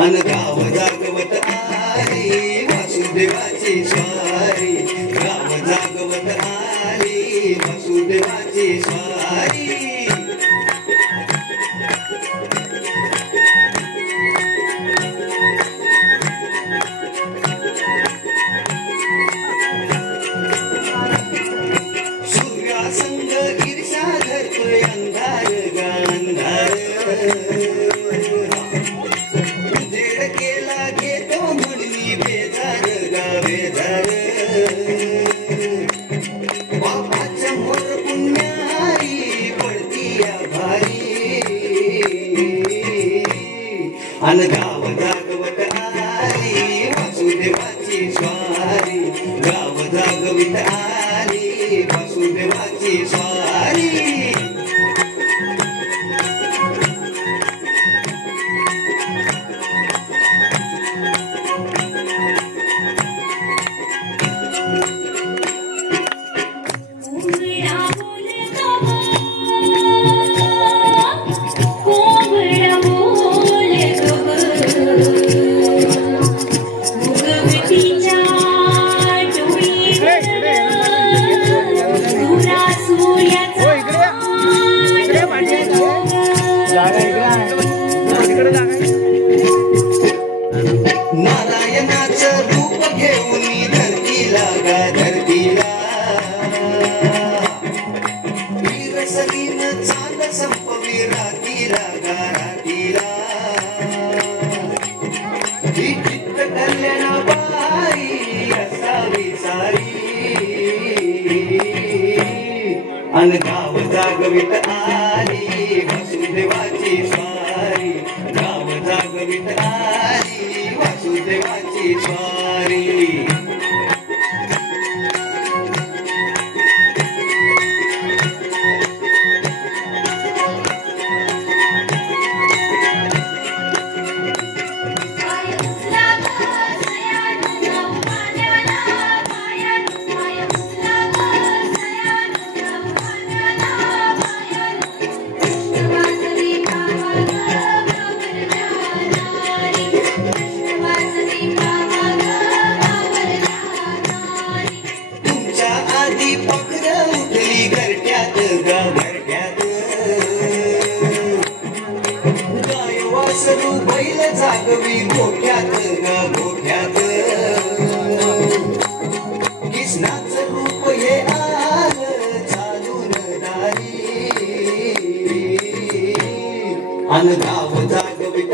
अन गाव जागवत आली वासुदेवाची स्वारी, गाव जागवत आली वासुदेवाची स्वारी. सूर्यासंग ईर्ष्या धरतोय अंधार गा अंधार, बापाच्या मोर पुण्यारी पडतीया भारी. अन गाव जागवत आली वासुदेवाची स्वारी, गाव जागवित आली वासुदेवाची स्वारी. नारायणाचं रूप घेऊन धरतीला गा धरतीला, वीरसरीन चाल संपवी रातीला गा रातीला. ही चित्त कल्याणाबाई असावी सारी, अन गाव जागवित आली वासुदेवाची स्वारी, गाव जागवित आली वासुदेवाची स्वारी. पखर उठली घरट्यात गा घरट्यात, गाय वासरू बैल जागवी गोठ्यात गा गोठ्यात. कृष्णाचं रूप हे आलं चालून दारी, अन गाव जागवित